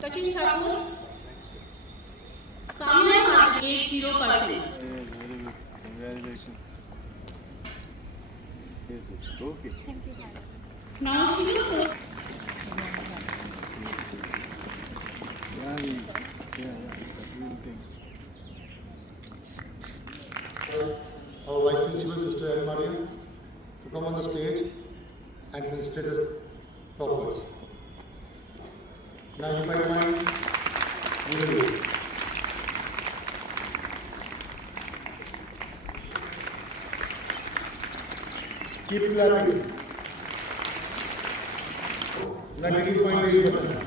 Kashish Thakur, Samia Mahajan, 80%. Congratulations. Yes, yes. Okay. Thank you, Dad. Now she will go. Our Vice Principal, Sister Anne Maria, to come on the stage and felicitate us toppers. Now, if I mind, we will do it. Keep clapping. 92.8%.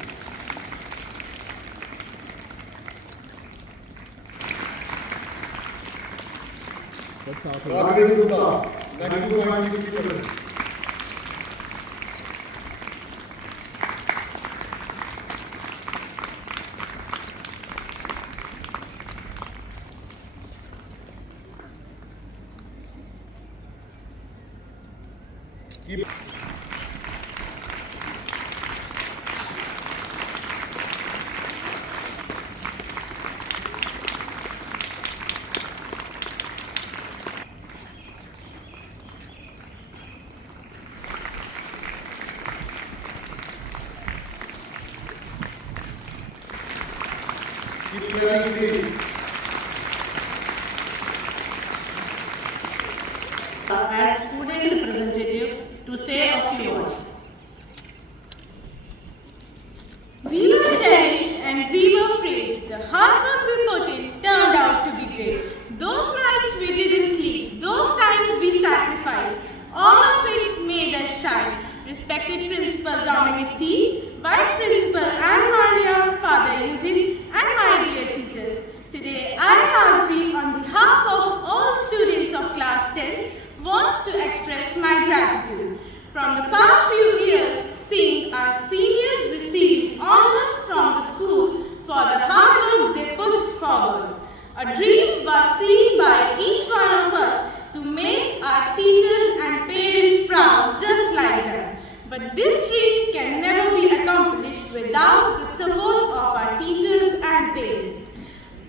Raghav Gupta, 92.60%. Keep clapping, please. As student representative to say a few words. We were cherished and we were praised. The hard work we put in turned out to be great. Those nights we didn't sleep, those times we sacrificed, all of it made us shine. Respected Principal Dominic T, Vice Principal Anne Maria, Father Eugene, and my dear teachers. Today I, Harvi, on behalf of all students of Class 10, wants to express my gratitude. From the past few years, seeing our seniors receiving honors from the school for the hard work they put forward. A dream was seen by each one of us to make our teachers and parents proud just like them. But this dream can never be accomplished without the support of our teachers and parents.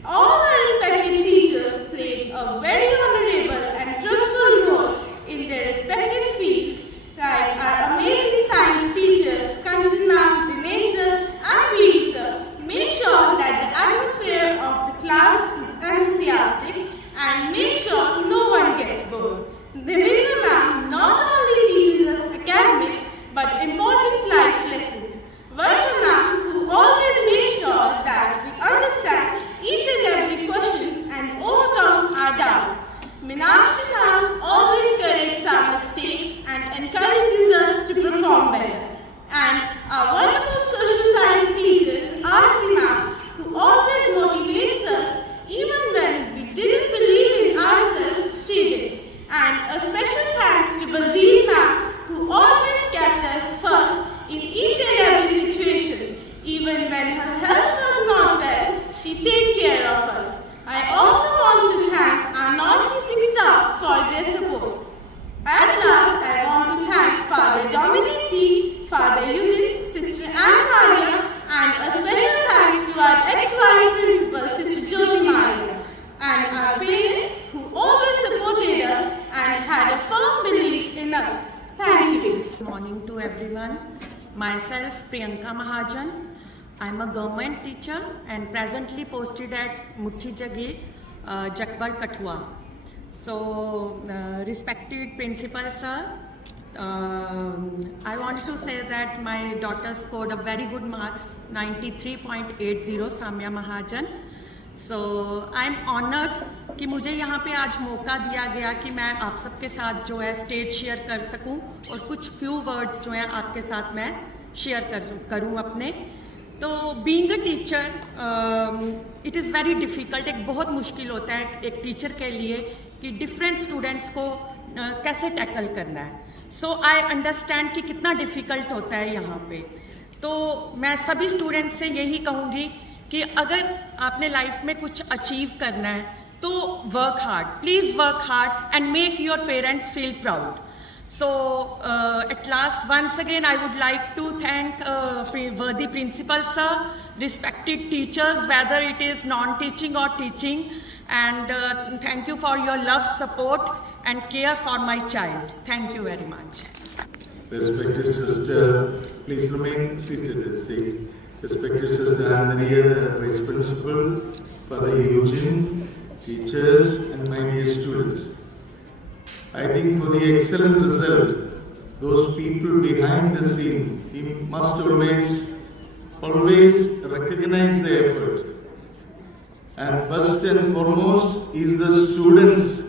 All our respected teachers played a very honorable and truthful role in their respected fields, like our amazing science teachers, Kanchan ma'am, Dinesh sir, and Veedi sir, make sure that the atmosphere of the class is enthusiastic and make sure no one gets bored. Devinda ma'am not only teaches us academics but important life lessons. Varsha ma'am, who always makes sure that we understand each and every questions and overcome our doubt. Meenakshi ma'am always corrects our mistakes and encourages us to perform better. And our wonderful social science teacher, Aarti ma'am, who always motivates us even when we didn't believe in ourselves, she did. And a special thanks to Baljeet ma'am, who always kept us first in each and every situation. Even when her health was not well, she take care of us. I also want to thank our non-teaching staff for their support. At last, I want to thank Father Dominic T, Father Eugene, Sister Anne Maria, and a special thanks to our ex-vice principal, Sister Jyoti Maria, and our parents who always supported us and had a firm belief in us. Thank you. Good morning to everyone. Myself, Priyanka Mahajan. I'm a government teacher and presently posted at Muthi Jagir, Jakbar, Kathua. So, respected principal sir, I want to say that my daughter scored a very good marks, 93.80, Samia Mahajan. So, I'm honored कि मुझे यहाँ पे आज मौका दिया गया कि मैं आप सबके साथ जो है स्टेज शेयर कर सकूं और कुछ फ्यू वर्ड्स जो हैं आपके साथ मैं शेयर करूं अपने. तो being a teacher it is very difficult, एक बहुत मुश्किल होता है एक टीचर के लिए कि डिफरेंट स्टूडेंट्स को कैसे टैकल करना है. सो आई अंडरस्टैंड कि कितना डिफ़िकल्ट होता है यहाँ पे. तो मैं सभी स्टूडेंट्स से यही कहूँगी कि अगर आपने लाइफ में कुछ अचीव करना है तो work hard, please work hard and make your parents feel proud. So at last, once again, I would like to thank worthy principal sir, respected teachers, whether it is non-teaching or teaching, and thank you for your love, support and care for my child. Thank you very much. Respected sister, please remain seated and see. Respected sister Anne-Maria, the Vice Principal, Father Eugene, teachers and my dear students. I think for the excellent result, those people behind the scene, we must always recognize the effort. And first and foremost is the students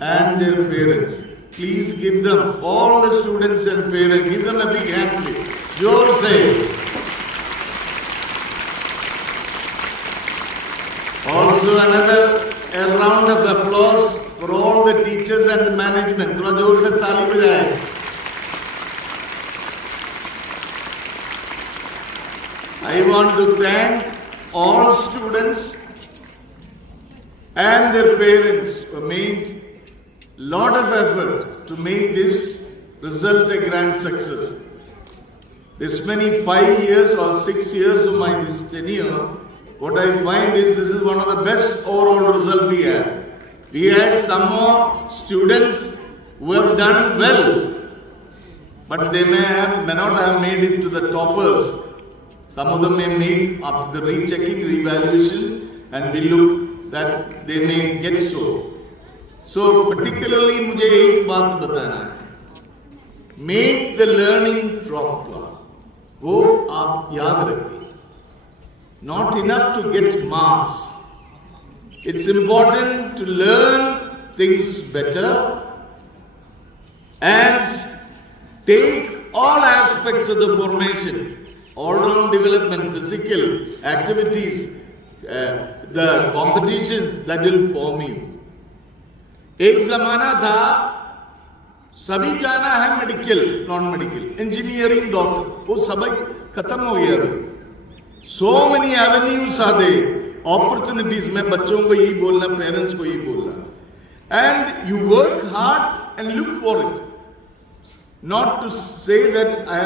and their parents. Please give them, all the students and parents, give them a big hand, please. Joe say. Also a round of applause for all the teachers and management. थोड़ा जोर से ताली बजाएं. I want to thank all students and their parents who made lot of effort to make this result a grand success. This many 5 years or 6 years of my tenure, what I find is this is one of the best overall result we had. We had some more students who have done well, but they may not have made it to the toppers. Some of them may make after the rechecking, reevaluation, and we look that they may get so. So particularly मुझे एक बात बताना है. Make the learning proper. वो आप याद रखिए. Not enough to get marks. It's important to learn things better and take all aspects of the formation, all-round development, physical activities, the competitions that will form you. एक जमाना था सभी जाना है medical, non medical, engineering, doctor, वो सभी खत्म हो गया अभी. So many avenues are there, opportunities. मैं बच्चों को यही बोलना, पेरेंट्स को यही बोलना. And you work hard and look for it. Not to say that I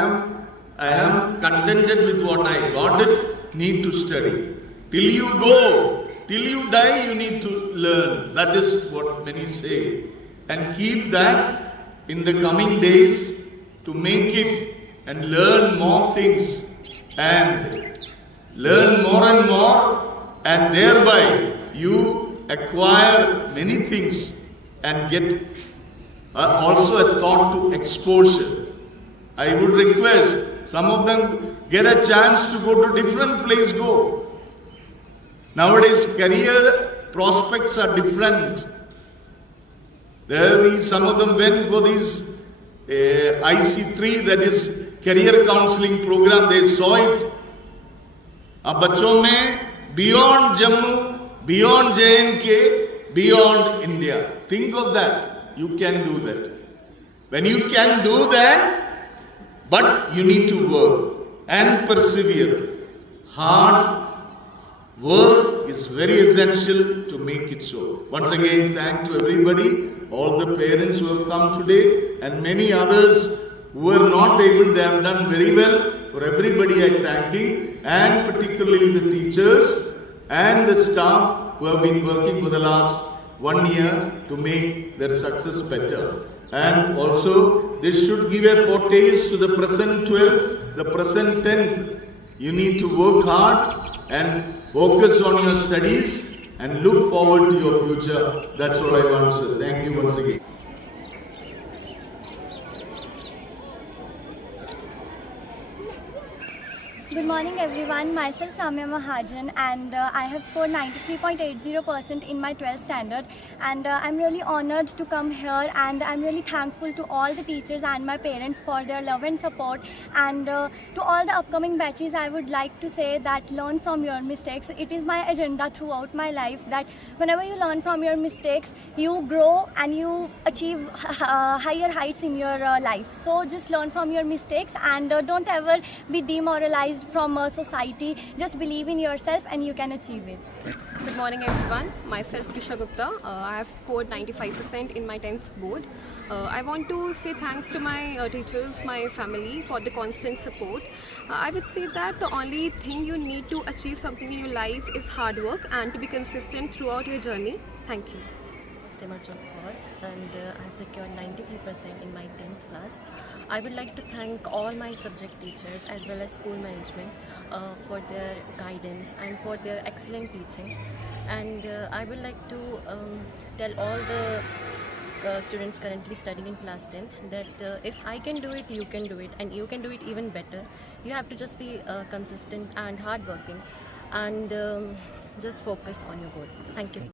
am contented with what I got it, need to study. Till you go, till you die, you need to learn. That is what many say. And keep that in the coming days to make it and learn more things and learn more and more, and thereby you acquire many things and get also a thought to exposure. I would request some of them get a chance to go to different place, go. Nowadays career prospects are different. Some of them went for this IC3, that is career counseling program. They saw it. अब बच्चों में beyond Jammu, beyond JNK, beyond India. Think of that. You can do that. When you can do that, but you need to work and persevere. Hard work is very essential to make it so. Once again, thank to everybody, all the parents who have come today and many others who were not able, they have done very well. For everybody I thanking, and particularly the teachers and the staff who have been working for the last 1 year to make their success better. And also, this should give a foretaste to the present 12th, the present 10th. You need to work hard and focus on your studies and look forward to your future. That's all I want to say. Thank you once again. Good morning everyone, myself Samya Mahajan, and I have scored 93.80% in my 12th standard, and I'm really honored to come here, and I'm really thankful to all the teachers and my parents for their love and support, and to all the upcoming batches I would like to say that learn from your mistakes. It is my agenda throughout my life that whenever you learn from your mistakes, you grow and you achieve higher heights in your life. So just learn from your mistakes and don't ever be demoralized from society. Just believe in yourself and you can achieve it. Good morning everyone, myself Risha Gupta. I have scored 95% in my 10th board. I want to say thanks to my teachers, my family for the constant support. I would say that the only thing you need to achieve something in your life is hard work and to be consistent throughout your journey. Thank you. Simarjot Kaur, and I have secured 93% in my 10th class. I would like to thank all my subject teachers as well as school management for their guidance and for their excellent teaching. And I would like to tell all the students currently studying in class 10th that if I can do it, you can do it, and you can do it even better. You have to just be consistent and hardworking, and just focus on your goal. Thank you.